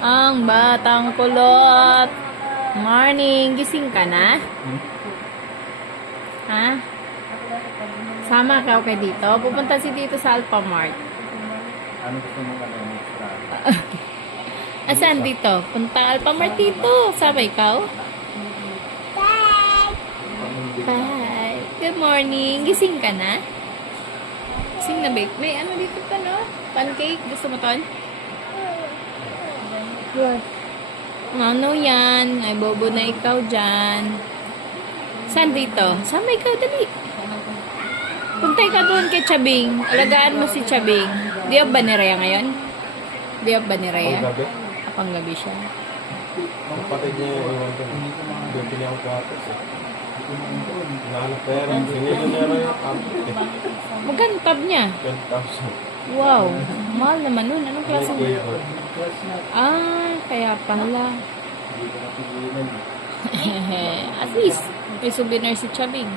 Ang batang kulot. Morning. Gising ka na? Ha? Sama ka okay dito? Pupunta si dito sa Alphamart. Ano gusto mong ano? Asan dito? Punta Alphamart dito. Sama ikaw? Bye. Good morning. Gising ka na? Gising na, babe. May ano dito pa, no? Pancake. Gusto mo ton? What? Ano yan? Ay, bobo na ikaw dyan. Saan dito? Saan ba ikaw? Dali. Puntay ka doon kay Chabing. Alagaan mo si Chabing. Di ba ni Rhea ngayon? Di ba ni Rhea? Paggabi, Apang gabi siya. kapatid niya yung iwan ko. Doon pili ako kwartos eh. Hinahanap pera. Sinilo niya lang yung kapit eh. Magkano tab niya? 12,000. Wow. Mahal naman nun. Anong klase? May kuya ko. Ah, kaya pala. At least, may souvenir si Chabing.